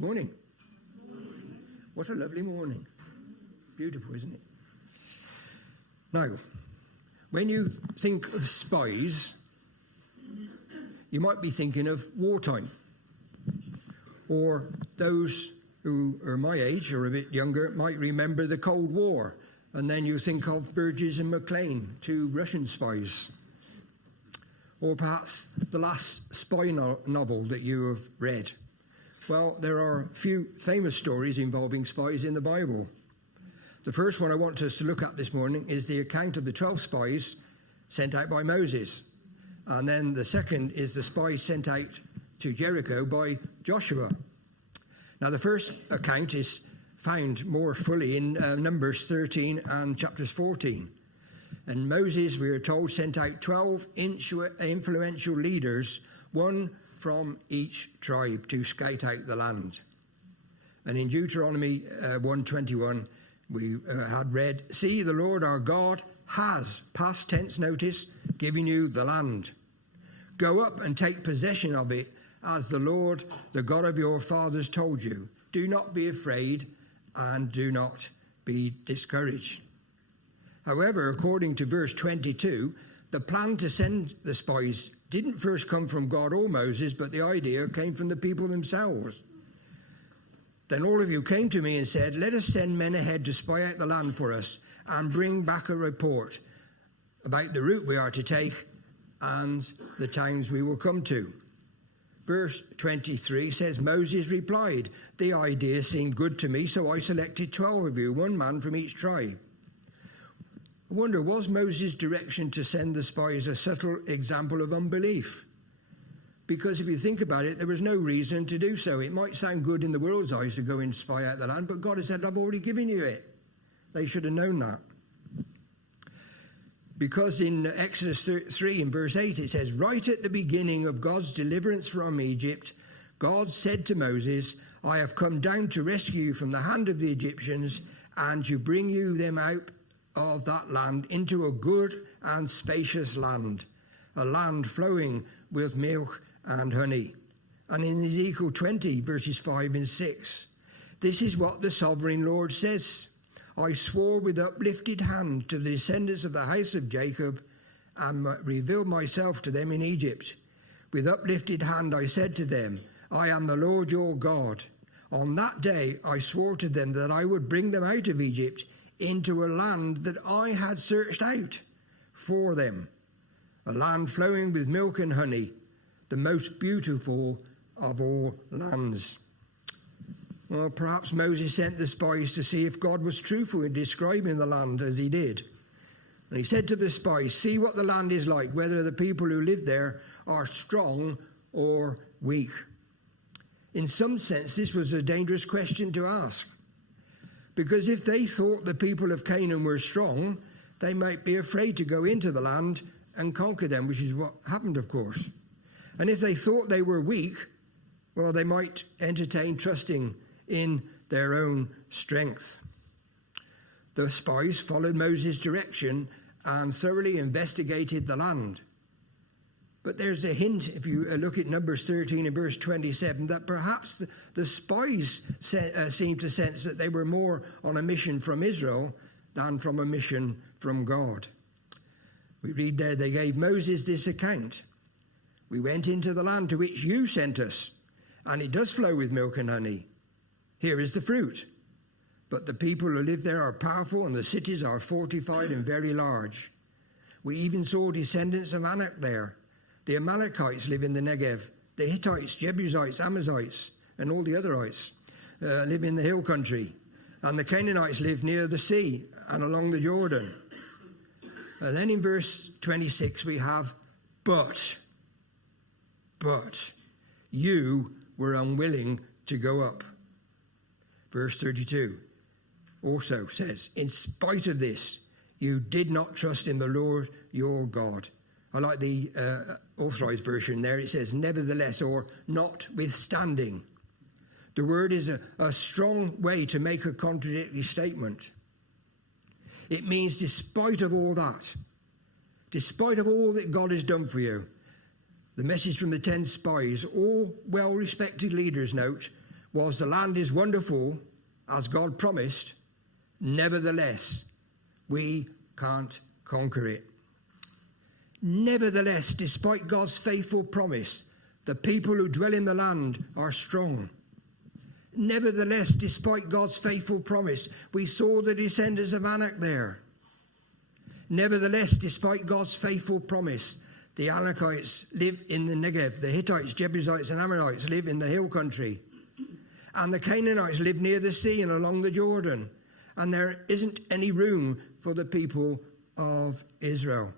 Morning. What a lovely morning. Beautiful, isn't it? Now, when you think of spies, you might be thinking of wartime. Or those who are my age or a bit younger might remember the Cold War. And then you think of Burgess and McLean, two Russian spies. Or perhaps the last spy novel that you have read. Well, there are a few famous stories involving spies in the Bible. The first one I want us to look at this morning is the account of the 12 spies sent out by Moses. And then the second is the spies sent out to Jericho by Joshua. Now, the first account is found more fully in Numbers 13 and chapters 14. And Moses, we are told, sent out 12 influential leaders, one from each tribe, to scout out the land. And in Deuteronomy 1:21, we had read, "See, the Lord our God has," past tense notice, "given you the land. Go up and take possession of it, as the Lord, the God of your fathers, told you. Do not be afraid and do not be discouraged." However, according to verse 22, the plan to send the spies didn't first come from God or Moses, but the idea came from the people themselves. "Then all of you came to me and said, 'Let us send men ahead to spy out the land for us and bring back a report about the route we are to take and the towns we will come to.'" Verse 23 says, "Moses replied, 'The idea seemed good to me, so I selected 12 of you, one man from each tribe.'" I wonder, was Moses' direction to send the spies a subtle example of unbelief? Because if you think about it, there was no reason to do so. It might sound good in the world's eyes to go and spy out the land, but God has said, "I've already given you it." They should have known that. Because in Exodus 3 in verse 8 it says, "Right at the beginning of God's deliverance from Egypt, God said to Moses, 'I have come down to rescue you from the hand of the Egyptians and to bring you them out of that land into a good and spacious land, a land flowing with milk and honey.'" And in Ezekiel 20 verses 5 and 6, "This is what the sovereign Lord says. I swore with uplifted hand to the descendants of the house of Jacob and revealed myself to them in Egypt. With uplifted hand I said to them, 'I am the Lord your God.' On that day I swore to them that I would bring them out of Egypt into a land that I had searched out for them, a land flowing with milk and honey, the most beautiful of all lands." Well, perhaps Moses sent the spies to see if God was truthful in describing the land as he did. And he said to the spies, "See what the land is like, whether the people who live there are strong or weak." In some sense, this was a dangerous question to ask. Because if they thought the people of Canaan were strong, they might be afraid to go into the land and conquer them, which is what happened, of course. And if they thought they were weak, well, they might entertain trusting in their own strength. The spies followed Moses' direction and thoroughly investigated the land. But there's a hint, if you look at Numbers 13 and verse 27, that perhaps the spies seemed to sense that they were more on a mission from Israel than from a mission from God. We read there, "They gave Moses this account. 'We went into the land to which you sent us, and it does flow with milk and honey. Here is the fruit. But the people who live there are powerful, and the cities are fortified and very large. We even saw descendants of Anak there. The Amalekites live in the Negev. The Hittites, Jebusites, Amalekites, and all the otherites live in the hill country. And the Canaanites live near the sea and along the Jordan.'" And then in verse 26 we have, but you were unwilling to go up." Verse 32 also says, "In spite of this, you did not trust in the Lord your God." I like the authorized version there. It says, "nevertheless," or "notwithstanding." The word is a strong way to make a contradictory statement. It means despite of all that, despite of all that God has done for you, the message from the 10 spies, all well-respected leaders, note, was, the land is wonderful, as God promised. Nevertheless, we can't conquer it. Nevertheless, despite God's faithful promise, the people who dwell in the land are strong. Nevertheless, despite God's faithful promise, we saw the descendants of Anak there. Nevertheless, despite God's faithful promise, the Anakites live in the Negev, the Hittites, Jebusites and Ammonites live in the hill country, and the Canaanites live near the sea and along the Jordan, and there isn't any room for the people of Israel.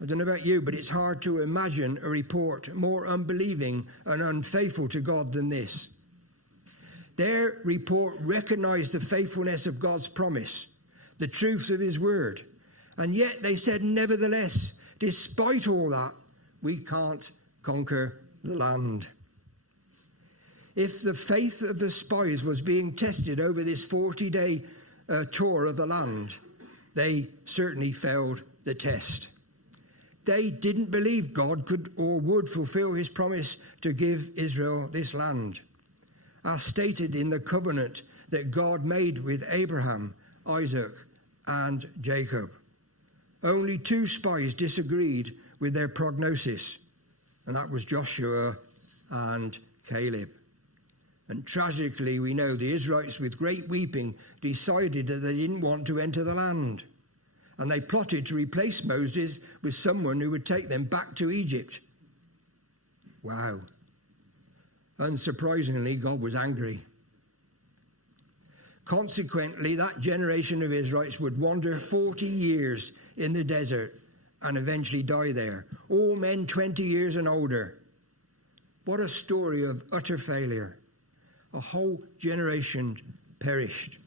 I don't know about you, but it's hard to imagine a report more unbelieving and unfaithful to God than this. Their report recognized the faithfulness of God's promise, the truth of his word, and yet they said, nevertheless, despite all that, we can't conquer the land. If the faith of the spies was being tested over this 40-day tour of the land, they certainly failed the test. They didn't believe God could or would fulfill his promise to give Israel this land, as stated in the covenant that God made with Abraham, Isaac, and Jacob. Only 2 spies disagreed with their prognosis, and that was Joshua and Caleb. And tragically, we know the Israelites, with great weeping, decided that they didn't want to enter the land. And they plotted to replace Moses with someone who would take them back to Egypt. Wow. Unsurprisingly, God was angry. Consequently, that generation of Israelites would wander 40 years in the desert and eventually die there. All men 20 years and older. What a story of utter failure. A whole generation perished.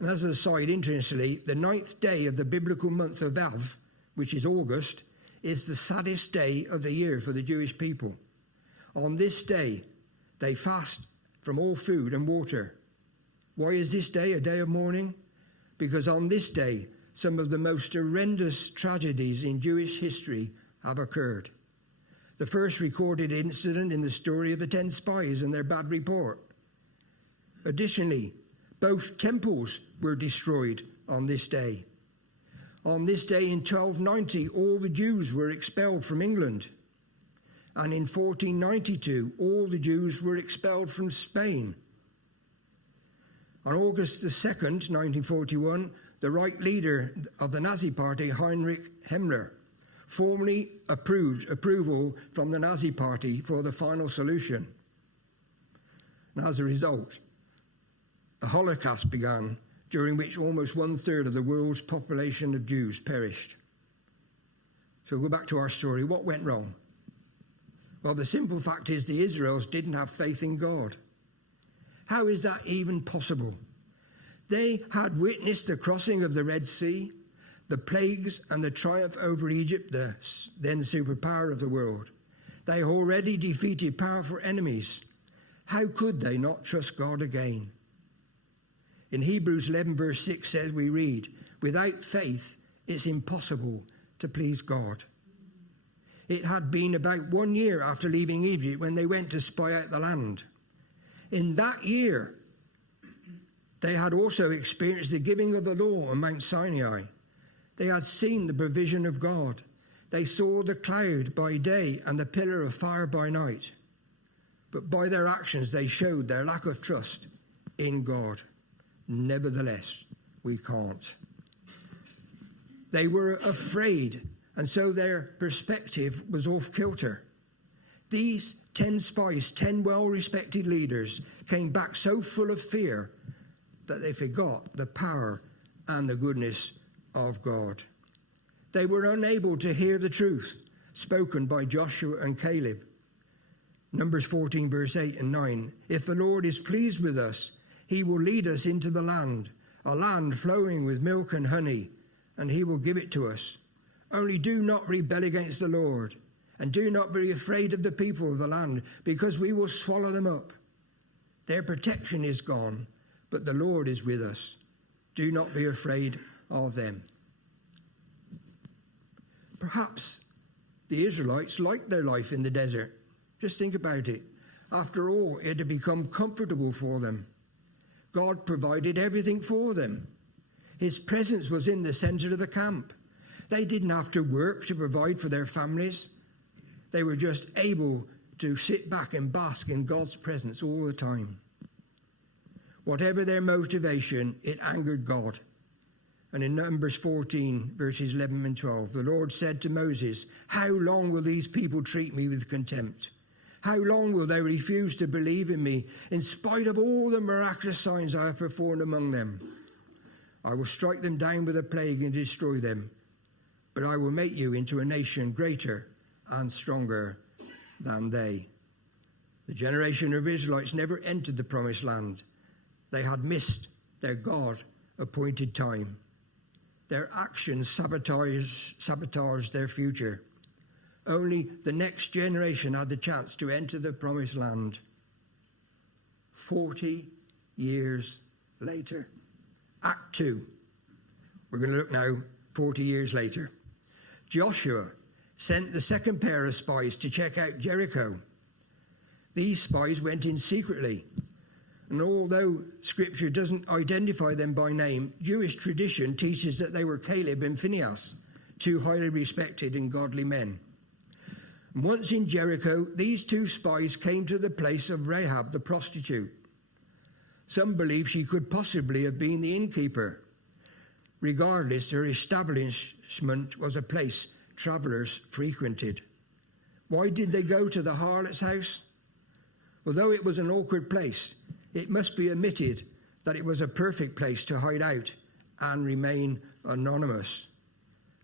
And as an aside, interestingly, the 9th day of the biblical month of Av, which is August, is the saddest day of the year for the Jewish people. On this day, they fast from all food and water. Why is this day a day of mourning? Because on this day, some of the most horrendous tragedies in Jewish history have occurred. The first recorded incident in the story of the 10 spies and their bad report. Additionally, both temples were destroyed on this day. On this day in 1290, all the Jews were expelled from England. And in 1492, all the Jews were expelled from Spain. On August the 2nd, 1941, the right leader of the Nazi Party, Heinrich Himmler, formally approved approval from the Nazi Party for the final solution. And as a result, a Holocaust began, during which almost 1/3 of the world's population of Jews perished. So we'll go back to our story. What went wrong? Well, the simple fact is the Israelites didn't have faith in God. How is that even possible? They had witnessed the crossing of the Red Sea, the plagues and the triumph over Egypt, the then superpower of the world. They already defeated powerful enemies. How could they not trust God again? In Hebrews 11 verse 6 says, we read, without faith it's impossible to please God. It had been about 1 year after leaving Egypt when they went to spy out the land. In that year, they had also experienced the giving of the law on Mount Sinai. They had seen the provision of God. They saw the cloud by day and the pillar of fire by night. But by their actions, they showed their lack of trust in God. Nevertheless, we can't. They were afraid, and so their perspective was off kilter. These 10 spies, 10 well-respected leaders, came back so full of fear that they forgot the power and the goodness of God. They were unable to hear the truth spoken by Joshua and Caleb. Numbers 14 verse 8 and 9. If the Lord is pleased with us, he will lead us into the land, a land flowing with milk and honey, and he will give it to us. Only do not rebel against the Lord, and do not be afraid of the people of the land, because we will swallow them up. Their protection is gone, but the Lord is with us. Do not be afraid of them. Perhaps the Israelites liked their life in the desert. Just think about it. After all, it had become comfortable for them. God provided everything for them. His presence was in the center of the camp. They didn't have to work to provide for their families. They were just able to sit back and bask in God's presence all the time. Whatever their motivation, it angered God. And in Numbers 14, verses 11 and 12, the Lord said to Moses, "How long will these people treat me with contempt? How long will they refuse to believe in me, in spite of all the miraculous signs I have performed among them? I will strike them down with a plague and destroy them, but I will make you into a nation greater and stronger than they." The generation of Israelites never entered the promised land. They had missed their God-appointed time. Their actions sabotaged their future. Only the next generation had the chance to enter the promised land. 40 years later. Act 2. We're going to look now 40 years later. Joshua sent the second pair of spies to check out Jericho. These spies went in secretly, and although Scripture doesn't identify them by name, Jewish tradition teaches that they were Caleb and Phinehas, two highly respected and godly men. And once in Jericho, these two spies came to the place of Rahab the prostitute. Some believe she could possibly have been the innkeeper. Regardless, her establishment was a place travellers frequented. Why did they go to the harlot's house? Although it was an awkward place, it must be admitted that it was a perfect place to hide out and remain anonymous.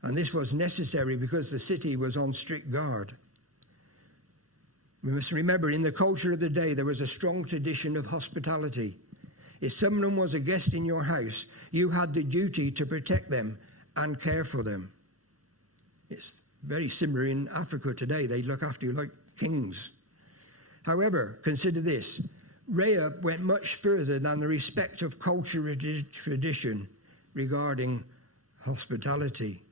And this was necessary because the city was on strict guard. We must remember, in the culture of the day, there was a strong tradition of hospitality. If someone was a guest in your house, you had the duty to protect them and care for them. It's very similar in Africa today. They look after you like kings. However, consider this. Rahab went much further than the respect of culture and tradition regarding hospitality.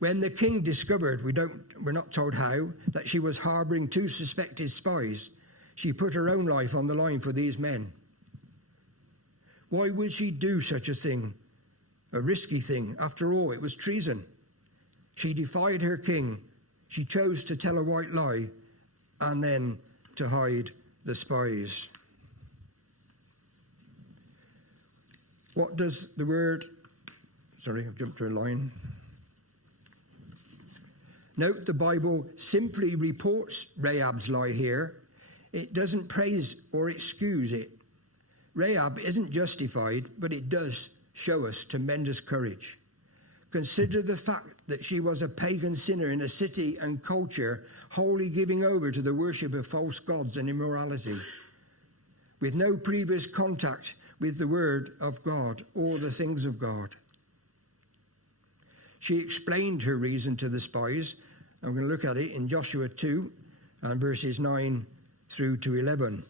When the king discovered, we're not told how, that she was harbouring two suspected spies, she put her own life on the line for these men. Why would she do such a thing? A risky thing. After all, it was treason. She defied her king. She chose to tell a white lie and then to hide the spies. What does the word... Sorry, I've jumped to a line. Note the Bible simply reports Rahab's lie here. It doesn't praise or excuse it. Rahab isn't justified, but it does show us tremendous courage. Consider the fact that she was a pagan sinner in a city and culture wholly giving over to the worship of false gods and immorality, with no previous contact with the Word of God or the things of God. She explained her reason to the spies. I'm going to look at it in Joshua 2 and verses 9 through to 11.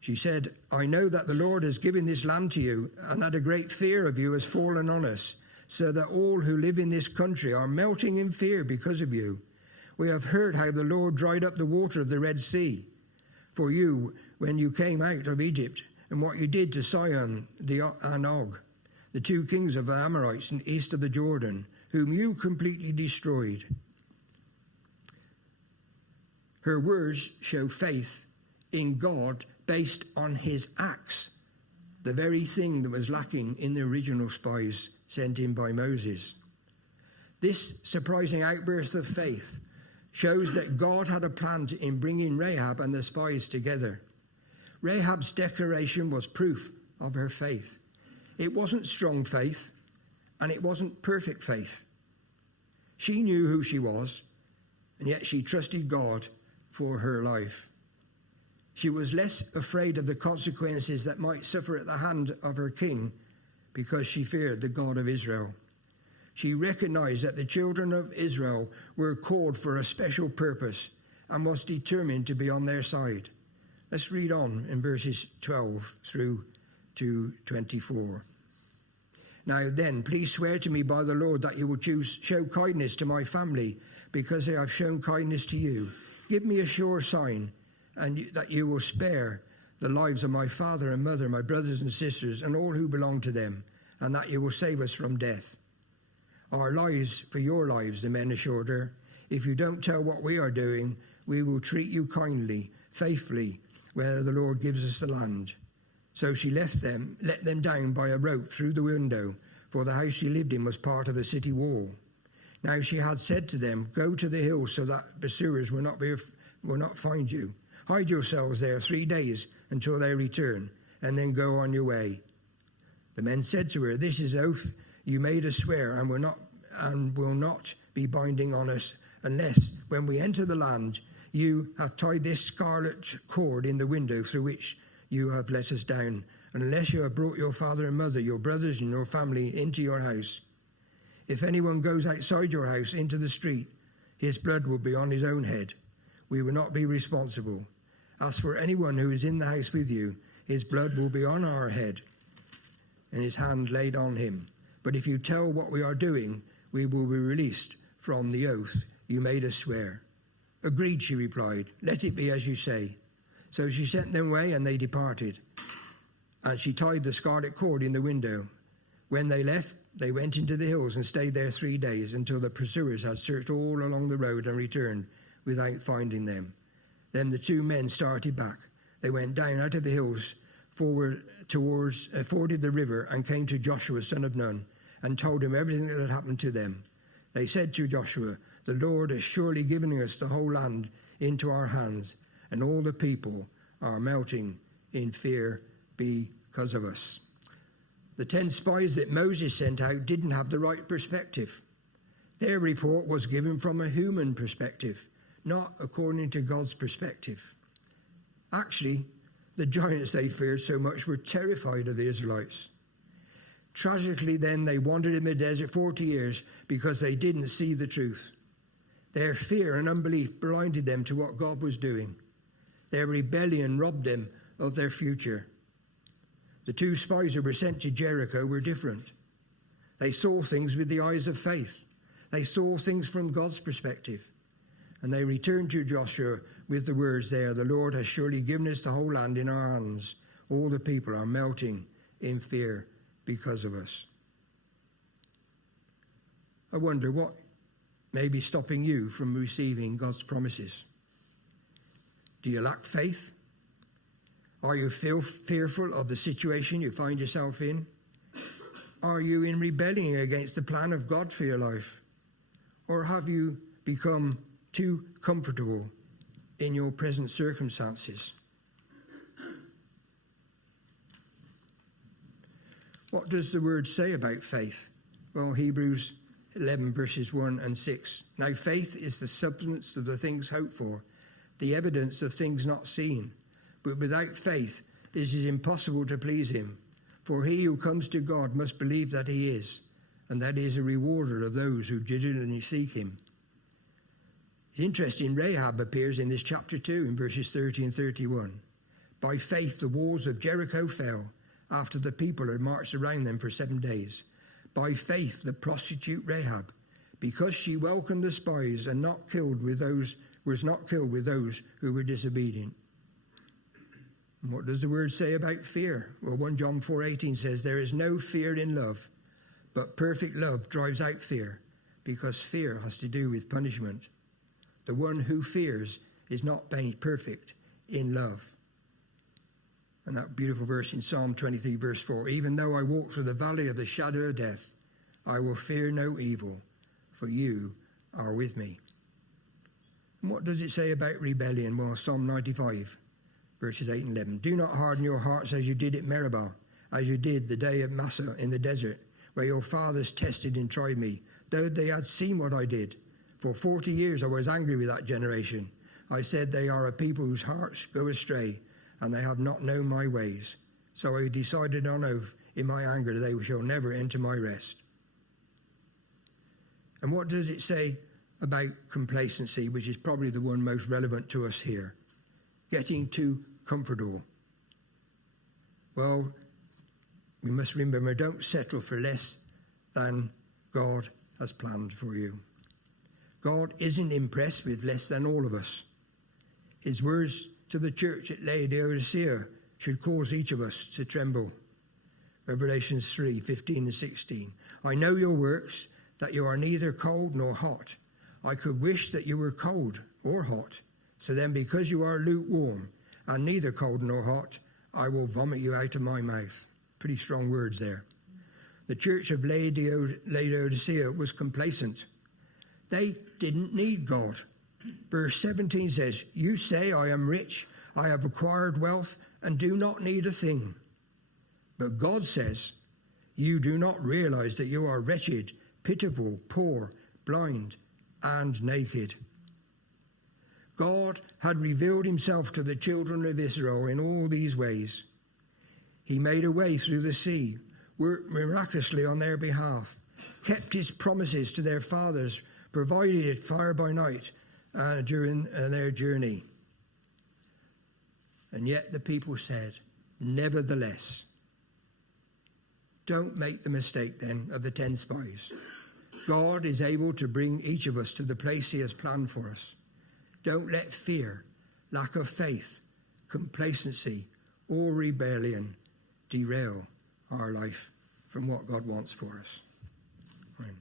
She said, "I know that the Lord has given this land to you, and that a great fear of you has fallen on us, so that all who live in this country are melting in fear because of you. We have heard how the Lord dried up the water of the Red Sea for you when you came out of Egypt, and what you did to Sihon and Og, the two kings of the Amorites east of the Jordan, whom you completely destroyed." Her words show faith in God based on his acts, the very thing that was lacking in the original spies sent in by Moses. This surprising outburst of faith shows that God had a plan in bringing Rahab and the spies together. Rahab's declaration was proof of her faith. It wasn't strong faith, and it wasn't perfect faith. She knew who she was, and yet she trusted God for her life. She was less afraid of the consequences that might suffer at the hand of her king because she feared the God of Israel. She recognized that the children of Israel were called for a special purpose and was determined to be on their side. Let's read on in verses 12 through to 24. "Now then, please swear to me by the Lord that you will show kindness to my family because they have shown kindness to you. Give me a sure sign, and that you will spare the lives of my father and mother, my brothers and sisters, and all who belong to them, and that you will save us from death. Our lives for your lives, the men assured her. If you don't tell what we are doing, we will treat you kindly, faithfully, where the Lord gives us the land. So she let them down by a rope through the window, for the house she lived in was part of a city wall. Now she had said to them, go to the hills so that pursuers will not find you. Hide yourselves there 3 days until they return, and then go on your way. The men said to her, this is an oath you made us swear, and will not be binding on us, unless when we enter the land you have tied this scarlet cord in the window through which you have let us down, and unless you have brought your father and mother, your brothers and your family into your house. If anyone goes outside your house into the street, his blood will be on his own head. We will not be responsible. As for anyone who is in the house with you, his blood will be on our head, and his hand laid on him. But if you tell what we are doing, we will be released from the oath you made us swear. Agreed, she replied. Let it be as you say. So she sent them away, and they departed. And she tied the scarlet cord in the window. When they left, they went into the hills and stayed there 3 days, until the pursuers had searched all along the road and returned without finding them. Then the 2 men started back. They went down out of the hills, forded the river, and came to Joshua, son of Nun, and told him everything that had happened to them. They said to Joshua, the Lord has surely given us the whole land into our hands, and all the people are melting in fear because of us. The 10 spies that Moses sent out didn't have the right perspective. Their report was given from a human perspective, not according to God's perspective. Actually, the giants they feared so much were terrified of the Israelites. Tragically, then, they wandered in the desert 40 years because they didn't see the truth. Their fear and unbelief blinded them to what God was doing. Their rebellion robbed them of their future. The 2 spies who were sent to Jericho were different. They saw things with the eyes of faith. They saw things from God's perspective. And they returned to Joshua with the words there, the Lord has surely given us the whole land in our hands. All the people are melting in fear because of us. I wonder what may be stopping you from receiving God's promises. Do you lack faith? Are you fearful of the situation you find yourself in? Are you in rebellion against the plan of God for your life? Or have you become too comfortable in your present circumstances? What does the word say about faith? Well, Hebrews 11 verses 1 and 6. Now faith is the substance of the things hoped for, the evidence of things not seen. But without faith it is impossible to please him. For he who comes to God must believe that he is, and that he is a rewarder of those who diligently seek him. It's interesting, Rahab appears in this chapter 2 in verses 30 and 31. By faith the walls of Jericho fell after the people had marched around them for 7 days. By faith the prostitute Rahab, because she welcomed the spies and was not killed with those who were disobedient. And what does the word say about fear? Well, 1 John 4:18 says, there is no fear in love, but perfect love drives out fear, because fear has to do with punishment. The one who fears is not made perfect in love. And that beautiful verse in Psalm 23 verse 4, even though I walk through the valley of the shadow of death, I will fear no evil, for you are with me. And what does it say about rebellion? Well, Psalm 95 verses 8 and 11. Do not harden your hearts as you did at Meribah, as you did the day of Massah in the desert, where your fathers tested and tried me, though they had seen what I did. For 40 years I was angry with that generation. I said, they are a people whose hearts go astray, and they have not known my ways. So I decided on oath in my anger that they shall never enter my rest. And what does it say about complacency, which is probably the one most relevant to us here? Getting too comfortable. Well, we must remember, don't settle for less than God has planned for you. God isn't impressed with less than all of us. His words to the church at Laodicea should cause each of us to tremble. Revelation 3:15 and 16. I know your works, that you are neither cold nor hot. I could wish that you were cold or hot. So then, because you are lukewarm and neither cold nor hot, I will vomit you out of my mouth. Pretty strong words there. The church of Laodicea was complacent. They didn't need God. Verse 17 says, you say, I am rich, I have acquired wealth, and do not need a thing. But God says, you do not realize that you are wretched, pitiful, poor, blind, and naked. God had revealed himself to the children of Israel in all these ways. He made a way through the sea, worked miraculously on their behalf, kept his promises to their fathers, provided fire by night during their journey. And yet the people said, nevertheless. Don't make the mistake then of the 10 spies. God is able to bring each of us to the place he has planned for us. Don't let fear, lack of faith, complacency, or rebellion derail our life from what God wants for us. Amen.